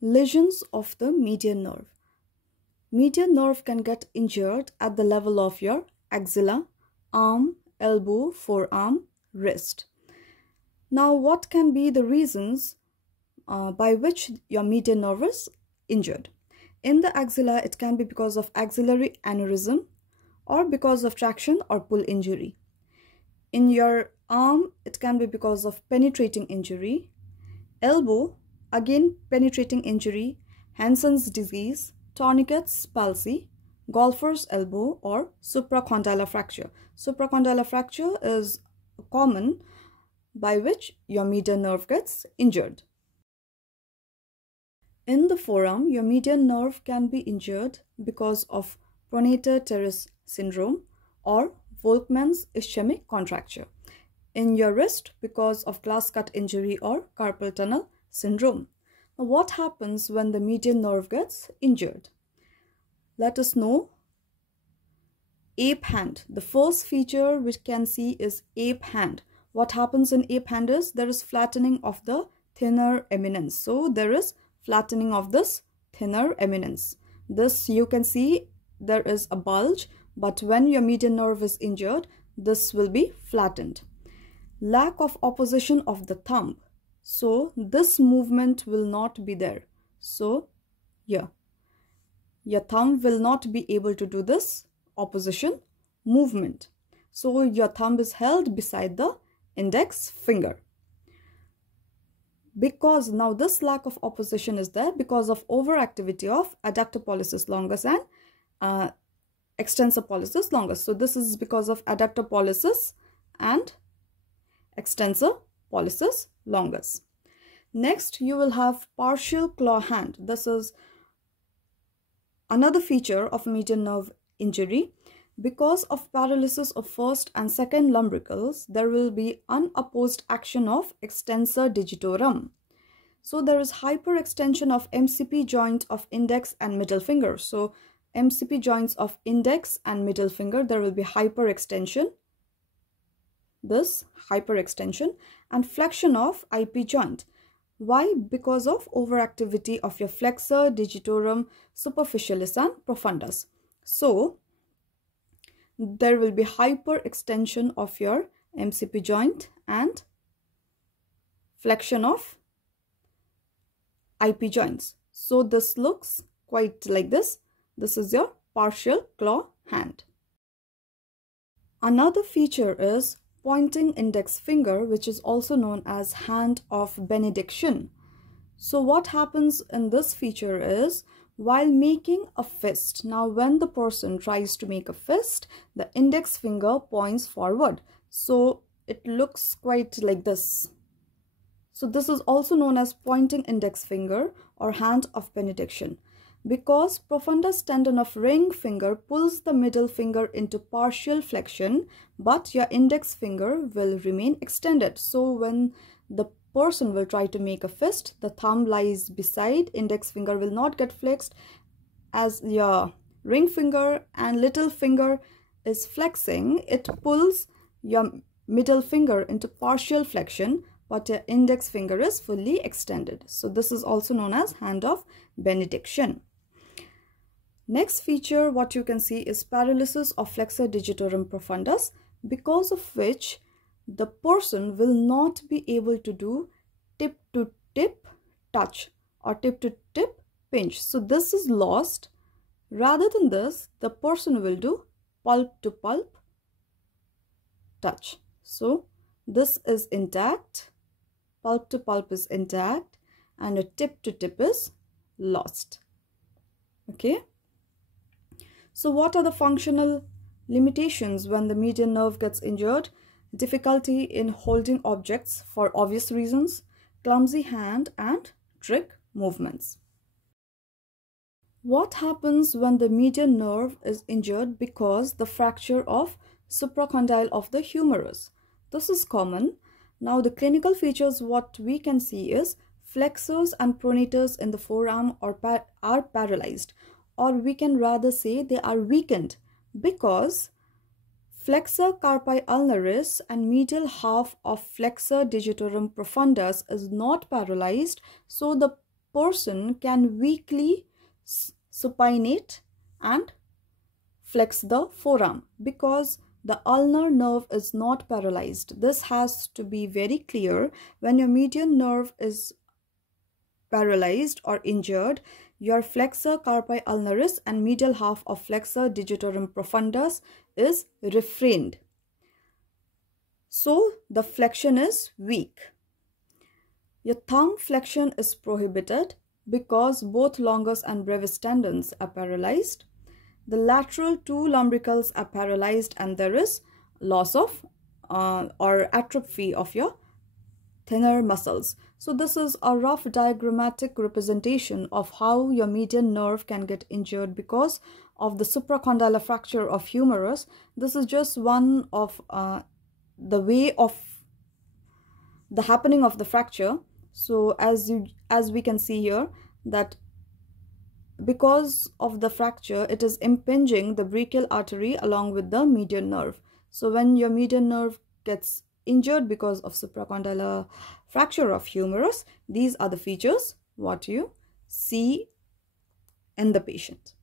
Lesions of the median nerve. Median nerve can get injured at the level of your axilla, arm, elbow, forearm, wrist. Now, what can be the reasons by which your median nerve is injured? In the axilla, it can be because of axillary aneurysm or because of traction or pull injury. In your arm, it can be because of penetrating injury. Elbow, again penetrating injury, Hansen's disease, tourniquet's palsy, golfer's elbow, or supracondylar fracture. Supracondylar fracture is common by which your median nerve gets injured. In the forearm, your median nerve can be injured because of pronator teres syndrome or Volkmann's ischemic contracture. In your wrist, because of glass cut injury or carpal tunnel syndrome. Now, what happens when the median nerve gets injured? Let us know. Ape hand. The first feature we can see is ape hand. What happens in ape hand is there is flattening of the thinner eminence. So there is flattening of this thinner eminence. This you can see there is a bulge, but when your median nerve is injured, this will be flattened. Lack of opposition of the thumb. So this movement will not be there. So yeah, your thumb will not be able to do this opposition movement. So your thumb is held beside the index finger. Because now this lack of opposition is there because of overactivity of adductor pollicis longus and extensor pollicis longus. So this is because of adductor pollicis and extensor pollicis longus. Next, you will have partial claw hand. This is another feature of median nerve injury. Because of paralysis of first and second lumbricals, there will be unopposed action of extensor digitorum. So there is hyperextension of MCP joint of index and middle finger. So MCP joints of index and middle finger, there will be hyperextension. This hyperextension and flexion of IP joint. Why? Because of overactivity of your flexor digitorum superficialis and profundus. So there will be hyperextension of your MCP joint and flexion of IP joints. So this looks quite like this. This is your partial claw hand. Another feature is pointing index finger, which is also known as hand of benediction. So what happens in this feature is while making a fist, now when the person tries to make a fist, the index finger points forward. So it looks quite like this. So this is also known as pointing index finger or hand of benediction. Because profundus tendon of ring finger pulls the middle finger into partial flexion, but your index finger will remain extended. So when the person will try to make a fist, the thumb lies beside, index finger will not get flexed. As your ring finger and little finger is flexing, it pulls your middle finger into partial flexion, but your index finger is fully extended. So this is also known as hand of benediction. Next feature, what you can see is paralysis of flexor digitorum profundus, because of which the person will not be able to do tip to tip touch or tip to tip pinch. So this is lost. Rather than this, the person will do pulp to pulp touch. So this is intact, pulp to pulp is intact, and a tip to tip is lost. Okay. So what are the functional limitations when the median nerve gets injured? Difficulty in holding objects for obvious reasons, clumsy hand and trick movements. What happens when the median nerve is injured because the fracture of supracondyle of the humerus? This is common. Now the clinical features what we can see is flexors and pronators in the forearm are paralyzed, or we can rather say they are weakened because flexor carpi ulnaris and medial half of flexor digitorum profundus is not paralyzed, so the person can weakly supinate and flex the forearm because the ulnar nerve is not paralyzed. This has to be very clear. When your median nerve is paralyzed or injured, your flexor carpi ulnaris and medial half of flexor digitorum profundus is refrained. So the flexion is weak. Your thumb flexion is prohibited because both longus and brevis tendons are paralyzed. The lateral two lumbricals are paralyzed and there is loss of or atrophy of your thinner muscles. So this is a rough diagrammatic representation of how your median nerve can get injured because of the supracondylar fracture of humerus. This is just one of the way of the happening of the fracture. So as we can see here, that because of the fracture, it is impinging the brachial artery along with the median nerve. So when your median nerve gets injured because of supracondylar fracture of humerus, these are the features what you see in the patient.